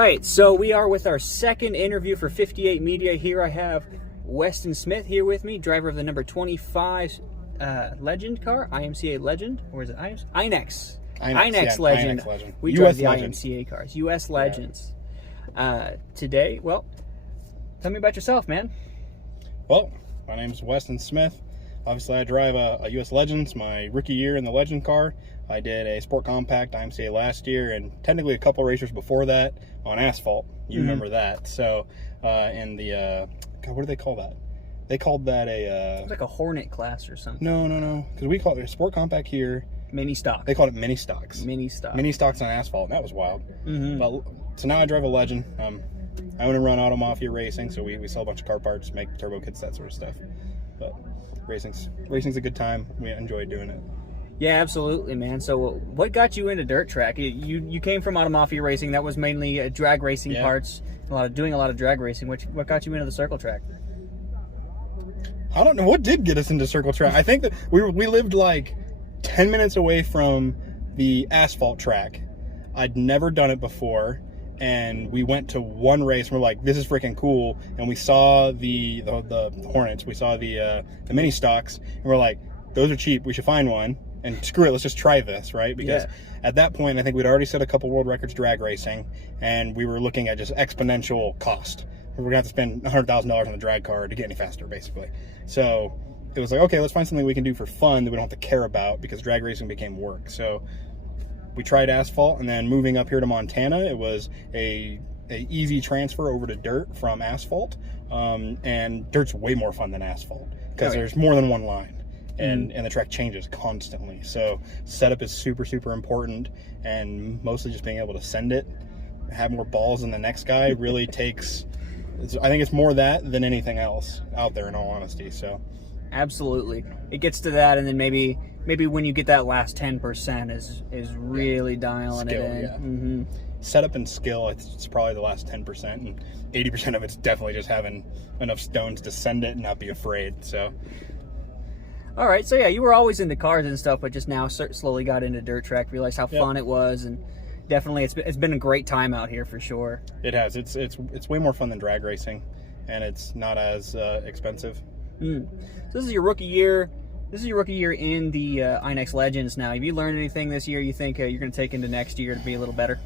right, so we are with our second interview for 58 Media. Here I have Weston Smith here with me, driver of the number 25 Legend car, IMCA Legend, or is it INEX? INEX Legend. We drive the Legend. IMCA cars, US Legends. Today, well, tell me about yourself, man. Well, my name's Weston Smith. Obviously, I drive a US Legends, my rookie year in the Legend car. I did a Sport Compact IMCA last year, and technically a couple racers before that on asphalt. You remember that. So, in the, God, what do they call that? They called that a... like a Hornet class or something. No. Because we call it a Sport Compact here. Mini stock. They called it mini stocks. Mini stock. Mini stocks on asphalt, and that was wild. But, so now I drive a Legend. I own and run Auto Mafia Racing, so we sell a bunch of car parts, make turbo kits, that sort of stuff. But racing's a good time. We enjoy doing it. Yeah, absolutely, man. So what got you into dirt track? You came from Auto Mafia Racing. That was mainly drag racing parts, doing a lot of drag racing. What got you into the circle track? I don't know what did get us into circle track. I think that we lived like 10 minutes away from the asphalt track. I'd never done it before, and we went to one race and we're like, this is freaking cool. And we saw the Hornets, we saw the mini stocks, and we're like, those are cheap, we should find one. And screw it, let's just try this, right? Because at that point, I think we'd already set a couple world records drag racing, and we were looking at just exponential cost. We're gonna have to spend $100,000 on the drag car to get any faster, basically. So it was like, okay, let's find something we can do for fun that we don't have to care about, because drag racing became work. So we tried asphalt, and then moving up here to Montana, it was a easy transfer over to dirt from asphalt. And dirt's way more fun than asphalt, because there's more than one line. And the track changes constantly. So setup is super, super important, and mostly just being able to send it, have more balls than the next guy really takes, I think it's more that than anything else out there, in all honesty. So absolutely. It gets to that, and then maybe when you get that last 10% is really dialing skill, it in. Setup and skill, it's probably the last 10%, and 80% of it's definitely just having enough stones to send it and not be afraid. So all right, so yeah, you were always into cars and stuff, but just now slowly got into dirt track, realized how fun it was, and definitely it's been a great time out here for sure. It has. It's way more fun than drag racing, and it's not as expensive. So this is your rookie year. This is your rookie year in the INEX Legends now. Have you learned anything this year you think you're going to take into next year to be a little better?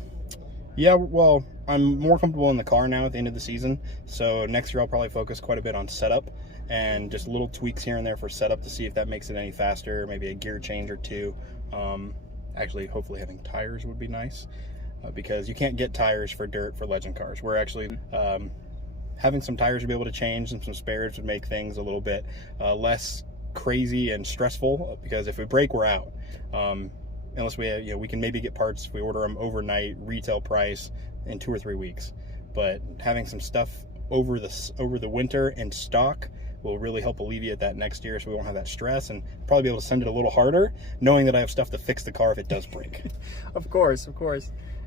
Yeah, well, I'm more comfortable in the car now at the end of the season, so next year I'll probably focus quite a bit on setup and just little tweaks here and there for setup to see if that makes it any faster, maybe a gear change or two. Actually, hopefully having tires would be nice, because you can't get tires for dirt for Legend cars. We're actually having some tires to be able to change, and some spares would make things a little bit less crazy and stressful, because if we break, we're out. Unless we have, we can maybe get parts if we order them overnight, retail price, in 2 or 3 weeks. But having some stuff over the winter in stock will really help alleviate that next year, so we won't have that stress, and probably be able to send it a little harder, knowing that I have stuff to fix the car if it does break. Of course.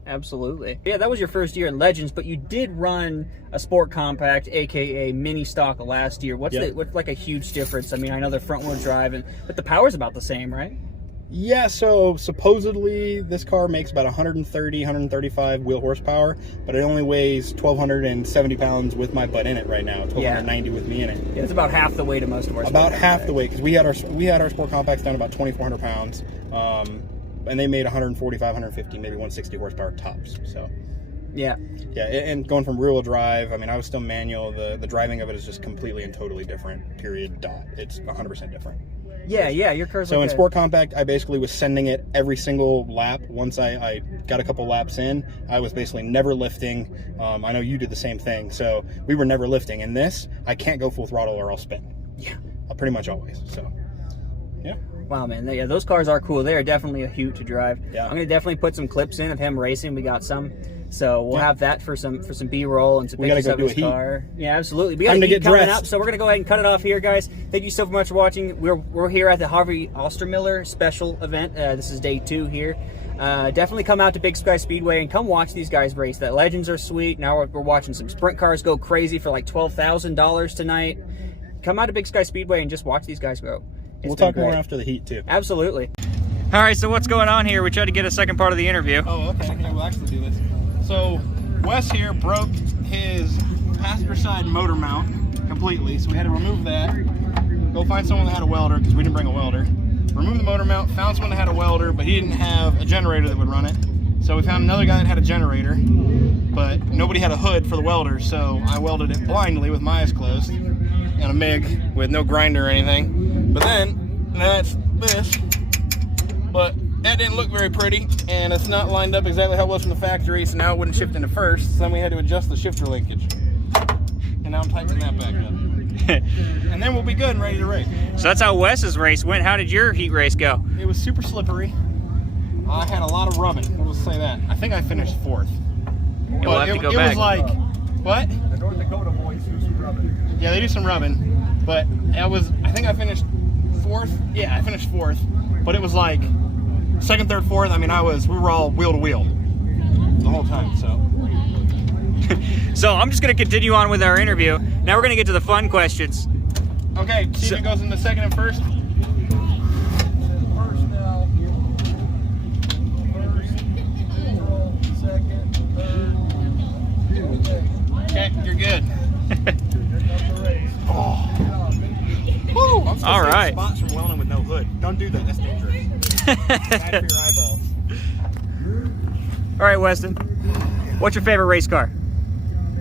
Absolutely. Yeah, that was your first year in Legends, but you did run a Sport Compact, aka mini stock, last year. What's like a huge difference? I mean, I know they're front wheel drive, but the power's about the same, right? Yeah, so supposedly this car makes about 130, 135 wheel horsepower, but it only weighs 1,270 pounds with my butt in it right now. 1,290 with me in it. Yeah, it's about half the weight of most of our About half the weight, because we had our Sport Compacts down about 2,400 pounds, and they made 145, 150, maybe 160 horsepower tops. So yeah, and going from rear-wheel drive, I mean, I was still manual. The driving of it is just completely and totally different. Period. Dot. It's 100% different. Yeah, your car's so in Sport Compact, I basically was sending it every single lap. Once I got a couple laps in, I was basically never lifting. I know you did the same thing, so we were never lifting. In this, I can't go full throttle or I'll spin. Yeah, pretty much always. So yeah. Wow, man. Yeah, those cars are cool. They are definitely a hoot to drive. Yeah. I'm gonna definitely put some clips in of him racing. We got some. So we'll have that for some B-roll and some pictures of his car. Yeah, absolutely. We got a heat coming up, so we're gonna go ahead and cut it off here, guys. Thank you so much for watching. We're here at the Harvey Ostermiller special event. This is day 2 here. Definitely come out to Big Sky Speedway and come watch these guys race. The Legends are sweet. Now we're watching some sprint cars go crazy for like $12,000 tonight. Come out to Big Sky Speedway and just watch these guys go. We'll talk more after the heat too. Absolutely. All right, so what's going on here? We tried to get a second part of the interview. Oh, okay. Yeah, we'll actually do this. So Wes here broke his passenger side motor mount completely, so we had to remove that. Go find someone that had a welder, because we didn't bring a welder. Remove the motor mount, found someone that had a welder, but he didn't have a generator that would run it. So we found another guy that had a generator, but nobody had a hood for the welder, so I welded it blindly with my eyes closed and a MIG with no grinder or anything. But then, that's this. But that didn't look very pretty, and it's not lined up exactly how it was from the factory, so now it wouldn't shift into first, so then we had to adjust the shifter linkage. And now I'm tightening that back up. And then we'll be good and ready to race. So that's how Wes's race went. How did your heat race go? It was super slippery. I had a lot of rubbing, we'll say that. I think I finished 4th. Yeah, we'll have to go back. It was like, what? The North Dakota boys do some rubbing. Yeah, they do some rubbing, but I think I finished 4th. Yeah, I finished 4th, but it was like 2nd, 3rd, 4th. I mean, we were all wheel to wheel the whole time, so. So I'm just going to continue on with our interview. Now we're going to get to the fun questions. Okay, see if it goes into 2nd and 1st. First now. First, neutral, 2nd, 3rd. Okay, you're good. Oh. Woo! I'm All right. Spots from welding with no hood. Don't do that. That's dangerous. Bad for your eyeballs. All right, Weston. What's your favorite race car?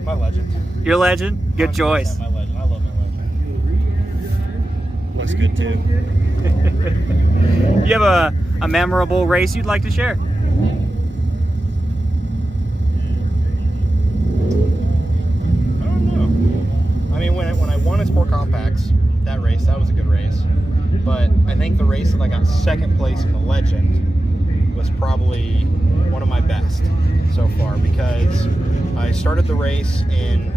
My Legend. Your Legend? Good choice. My Legend. I love my Legend. Looks good too. You have a memorable race you'd like to share? I don't know. I mean, when I won at Sport Compacts, that was a good race. But I think the race that I got 2nd place in the Legend was probably one of my best so far, because I started the race in,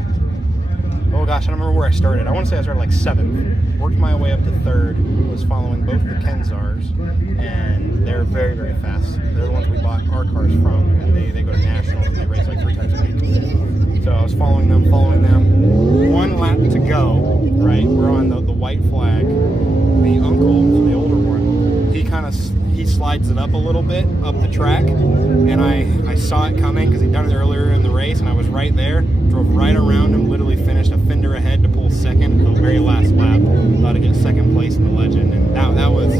oh gosh, I don't remember where I started. I want to say I started like 7th, worked my way up to 3rd, was following both the Kenzars, and they're very, very fast. They're the ones we bought our cars from, and they go to nationals and they race like 3 times a week. So I was following them. 1 lap to go, right? We're on the white flag. The uncle, the older one, he slides it up a little bit up the track, and I saw it coming because he'd done it earlier in the race, and I was right there, drove right around him, literally finished a fender ahead to pull 2nd until the very last lap, about to get 2nd place in the Legend, and that was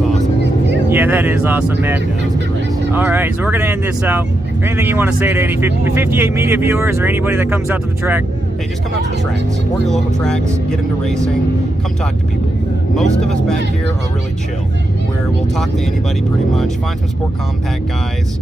awesome. Yeah, that is awesome, man. Yeah, that was a good race. All right, so we're going to end this out. Anything you want to say to any 58 media viewers or anybody that comes out to the track? Hey, just come out to the track, support your local tracks, get into racing, come talk to people. Most of us back here are really chill, where we'll talk to anybody pretty much, find some Sport Compact guys,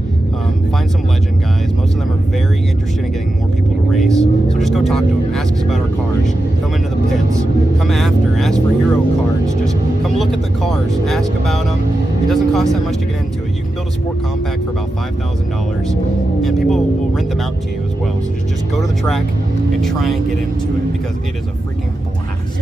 find some Legend guys. Most of them are very interested in getting more people to race. So just go talk to them, ask us about our cars, come into the pits, come after, ask for hero cards, just come look at the cars, ask about them. It doesn't cost that much to get into it. You can build a Sport Compact for about $5,000, and people will rent them out to you as well. So just go to the track and try and get into it, because it is a freaking blast.